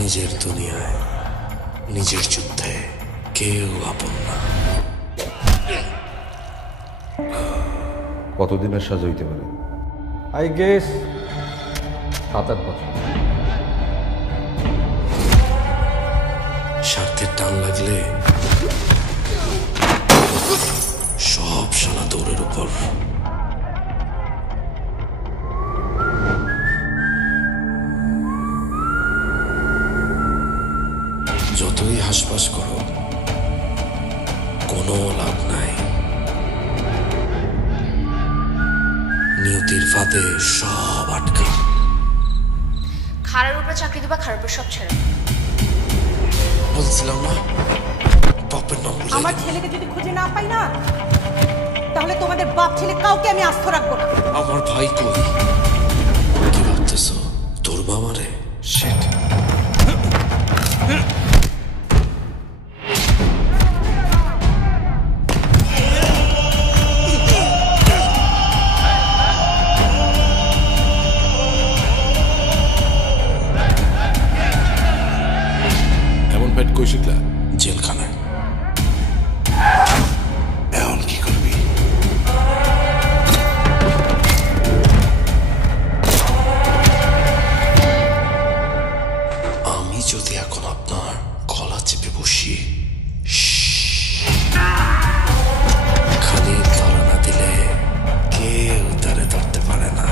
নিজের দুনিয়ায় নিজের যুদ্ধে কেউ আপন না। কতদিনের সাজা হইতে পারে? আই গেস 7-8 বছর। স্বার্থের টান লাগলে সব শালা দৌড়ের উপর। যতই হাসপাস করো কোনো লাভ নাই। নিয়তির ফাঁদে সব আটকা। খাড়ার উপরে চাকরি দিবা, খাড়ার উপর সব ছেড়ে। বলছিলাম না বাপের নাম বলে। আমার ছেলেকে যদি খুঁজে না পাই না, তাহলে তোমাদের বাপ ছেলে কাউকে আমি আস্থ রাখবো না। আমার ভাই কই? কি ভাবতেছ তোর মামারে? শিট। এমন পেট কই শিখলা? জেলখানায়। এখন কি করবি? আমি যদি এখন আপনার গলা চেপে বসি, খালি ধরা না দিলে কেউ তারে ধরতে পারে না।